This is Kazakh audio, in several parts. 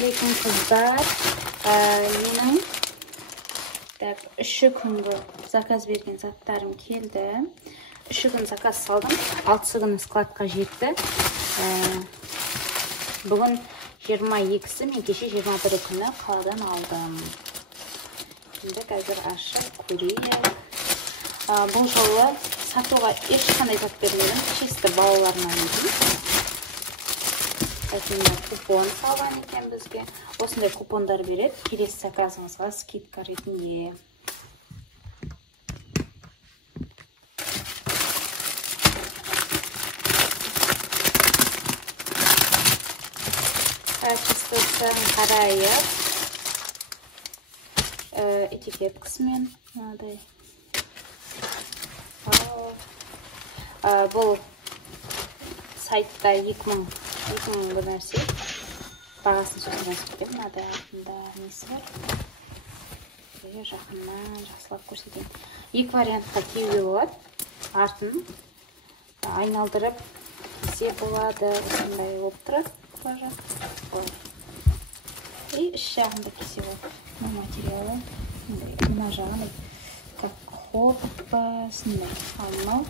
Ассалаумағалейкум қыздар. Менің 3 күнгі заказ берген заттарым келді. 3 күн заказ салдым. 6 күні складқа жетті. Бүгін 22-сі, мен кеше 21 күні қаладан алдым. Енді қазір ашып көрейік. Бұл жолы сатуға ешқандай зат бермедім. Чисті балаларына едім. Әкімді купон салған екен бізге. Осындай купондар береді. Келесі заказыңызға скидка ретінде. Качествосын қарайып, этикеткасымен мынадай. Бұл сайтта 2000 бір нәрсе. Бағасын сосын жазып кетем. Мынадай артында несі бар. Жақыннан жақсылап көрсетейін. 2 вариантқа киюге болады. Артын айналдырып кисе болады. Осындай болып тұрады. И іш жағында кисе болады. Бұл материалы мына жағын как хоппа сындай. Ал мынау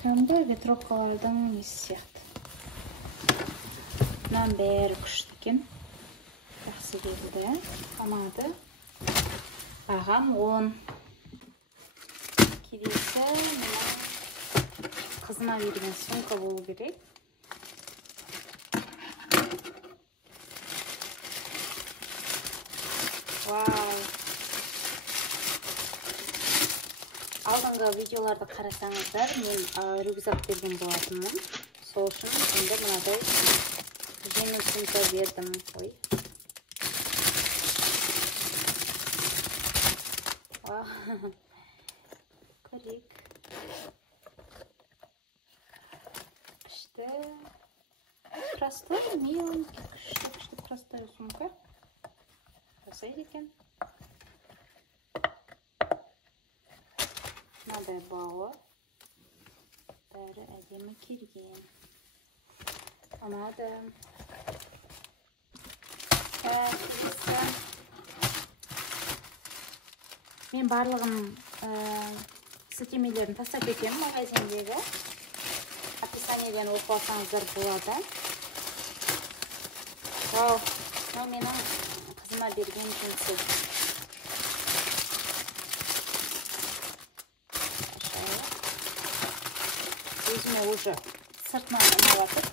кәдімгі ветровкалардың несі сияқты. Мынан бәрі күшті екен. Жақсы келді. Қамады. Ағам 10. Келесі қызыма берген сумка болу керек. Вау! Алдыңғы видеоларды қарасаңыздар, мен рюкзак берген болатынмын. Сол үшін енді мынадай жеңіл сумка бердім. Көрейік. Күшті. Простой, миленький, күшті простой сумка. Жасайды екен. Мынадай бауы. Бәрі әдемі келген. Ұнады. Мен барлығын сілтемелерін тастап кетемін магазиндегі. Описаниеден оқып алсаңыздар болады. Вау, мынау менің қызыма берген джинсы. Өзіме уже сыртынан ұнаватыр.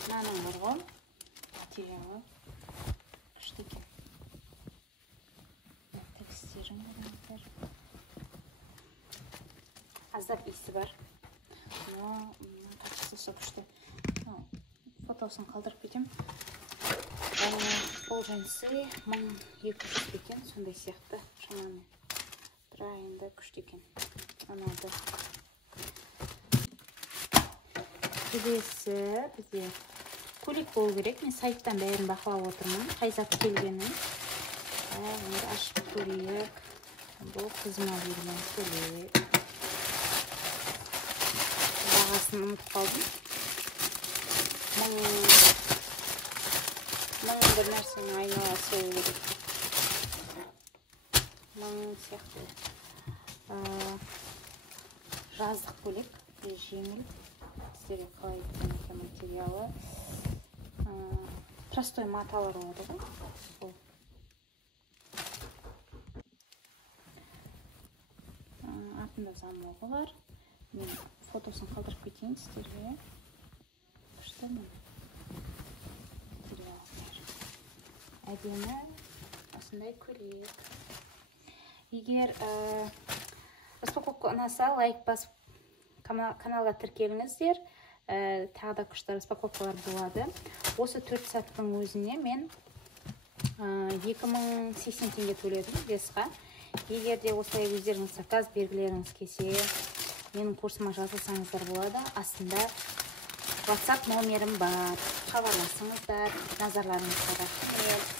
Мынаның бар ғой. Материалы күшті екен. Текстерім бар. Аздап иісі бар. Но качествосы күшті. Фотосын қалдырып кетем. Бұл джинсы 1200 екен, сондай сияқты шамамен. Дайында күшті екен. Ұнады. Келесі бізде көйлек болу керек. Мен сайттан бәрін бақылап отырмын. Қай зат келгенін. Енді ашып көрейік. Бұл қызыма берген көйлек. Бағасын ұмытып қалдым. Мың бір нәрсенің айналасы болу керек. Мың сияқты. Жаздық көйлек. Жеңіл. Сіздерге қалай екен материалы. Простой маталар олады ғой. Артында замығы бар. Мен фотосын қалдырып кетейін сіздерге. Күшті мен. Материалдар. Әдемі. Осындай көйлек. Егер распаковка ұнаса, лайк басып каналға тіркеліңіздер. Тағы да күшті распаковкалар болады. Осы 4 саттың өзіне мен 2080 теңге төледім бесқа. Егер де осылай өздеріңіз заказ белгілеріңіз келсе, менің курсыма жазылсаңыздар болады. Астында WhatsApp номерім бар. Хабарласыңыздар. Назарларыңызға рахмет.